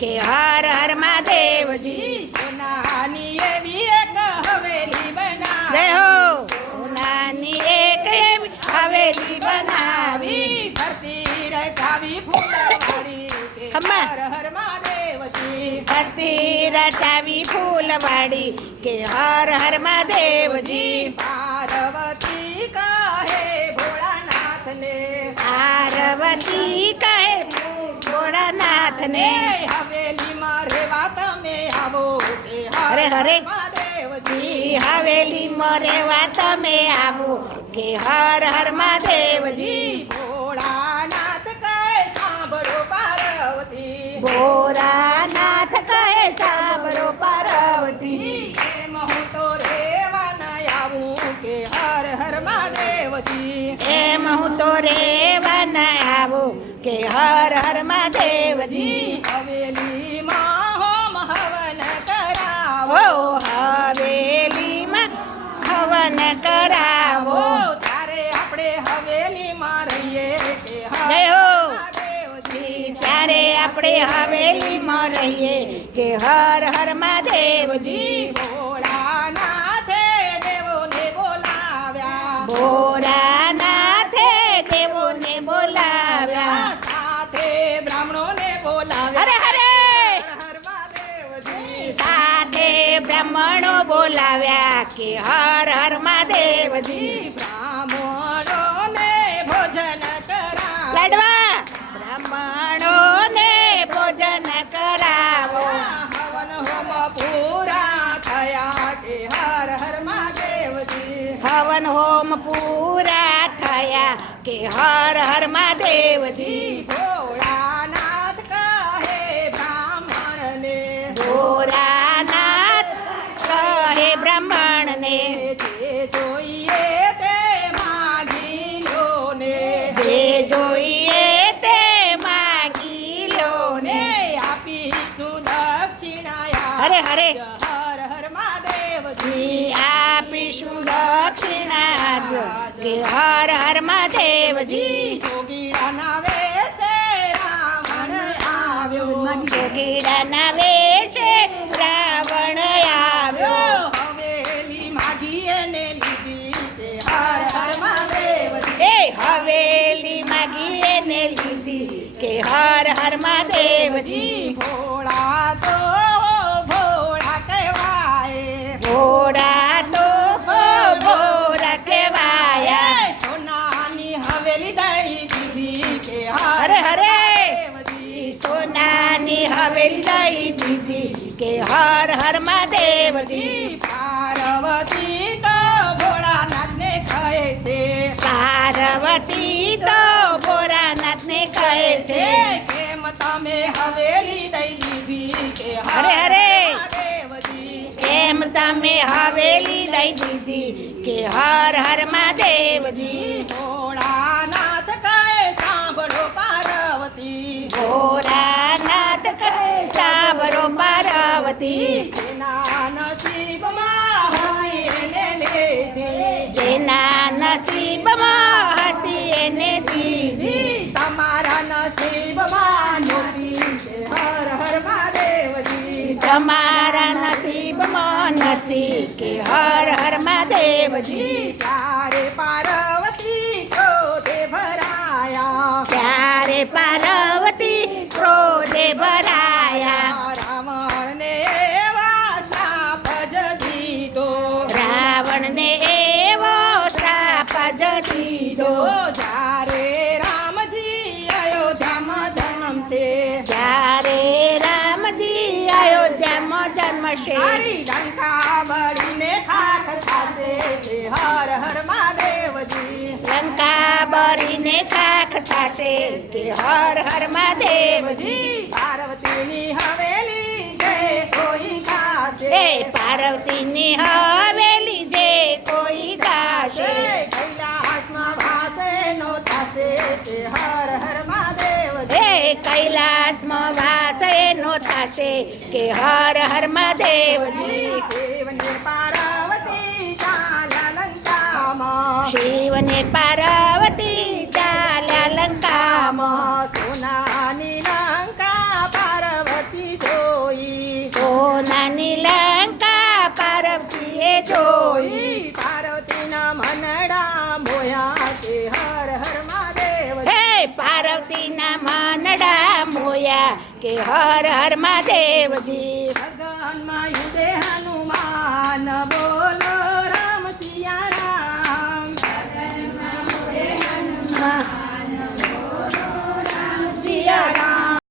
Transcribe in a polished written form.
કે હર હર મહાદેવજી સોનાની એવી એક હવેલી બનાવી જય હો સોનાની એક એવી હવેલી બનાવી ધરતી રચાવી ફૂલવાડી કે ખમ્મા. હર હર મહાદેવજી ધરતી રચાવી ફૂલવાડી કે હર હર મહાદેવજી પાર્વતી કહે ભોળાનાથને પાર્વતી કહે ભોળાનાથને હવેલીમાં રહેવા તમે આવો કે હરે હરે. મહાદેવજી હવેલીમાં રહેવા તમે આવો કે હર હર મહાદેવજી ભોળાનાથ કહે સાંભળો પાર્વતી ભોળાનાથ કહે સાંભળો પાર્વતી એમ હું તો રેવા ન આવું કે હર હર મહાદેવજી એમ હું તો રેવા ન આવું કે હર હર મહાદેવજી હવેલીમાં હોમ હવન કરાવો ઓ હવેલીમાં હવન કરાવો તારે આપણે હવેલીમાં રહીએ કે હર જય હો. મહાદેવજી ત્યારે આપણે હવેલીમાં રહીએ કે હર હર મહાદેવજી ભોળાનાથે દેવોને બોલાવ્યા ભોળાનાથે દેવોને બોલાવ્યા સાથે બ્રાહ્મણોને બોલાવ્યા હરે હરે. હર મહાદેવજી સાથે બ્રાહ્મણો બોલાવ્યા કે હર હર મહાદેવજી બ્રાહ્મણોને ભોજન કરાવ્યા લાડવા બ્રાહ્મણોને ભોજન કરાવો હવન હોમ પૂરા થયા કે હર હર મહાદેવજી હવન હોમ પૂરા થયા કે હર હર મહાદેવજી ભોળાનાથ કહે બ્રાહ્મણને ભોળાનાથ કહે બ્રાહ્મણને જે જોઈએ તે માગી લો ને જે જોઈએ તે માગી લો ને ને આપીશું દક્ષિણા હરે હરે. હર હર મહાદેવજી આપીશું દક્ષિણા જ કે હર હર મહાદેવજી જોગીરાના વેશે રાવણ આવ્યો જોગીડાના વેશે રાવણ આવ્યો હવેલી માગી એને લીધી તે હર હર મહાદેવજી એ હવેલી માગી એને લીધી કે હર હર મહાદેવજી ભોળા તો ભોળા કહેવાય ભોળા તો ભોળા કહેવાયા સોનાની હવેલી દઈ દીધી કે હરે હરે. મહાદેવજી સોનાની હવેલી દઈ દીધી કે હર હર મહાદેવજી પાર્વતી તો ભોળાનાથને કહે છે પાર્વતી તો ભોળાનાથને કહે છે કેમ તમે હવેલી દઈ દીધી કે હરે હરે. મહાદેવજી એમ તમે હવેલી દઈ દીધી કે હર હર મહાદેવજી ભોળાનાથ કહે સાંભળો પાર્વતી ભોળાનાથ કહે સાંભળો પાર્વતી જેના નસીબમાં હોય એને લીધી જેના નસીબમાં હતી એને દીધી તમારા નસીબમાં નહોતી કે હર હર મહાદેવજી તમારા નસીબમાં નથી કે હર હર મહાદેવજી ત્યારે પાર્વતી ક્રોધે ભરાયા ત્યારે પાર્વતી ક્રોધે ભરાયા રાવણને એવા શાપ જ દીધો રાવણને એવો શ્રાપ જ દીધો જ્યારે રામજી અયોધ્યામાં જન્મશે જ્યારે રામજી અયોધ્યામાં જન્મશે મારી લંકા બળીને ખાખ થશે કે હર હર મહાદેવજી લંકા બળીને ખાખ થશે કે હર હર મહાદેવજી પાર્વતીની હવેલી જે કોઈ ખાશે એ પાર્વતીની હવેલી જે કોઈ ગાશે કૈલાસમાં વાસે નો થશે કે હર હર મહાદેવજી એ કૈલાસમાં વાસ એનો થશે કે હર હર મહાદેવજી શિવને પાર્વતી ચાલ્યા લંકામાં શિવને પાર્વતી ચાલ્યા લંકામાં સોનાની લંકા પાર્વતી કે હર હર મહાદેવજી. ગગનમાં યુદે હનુમાન બોલો રામ સિયા રામ. મા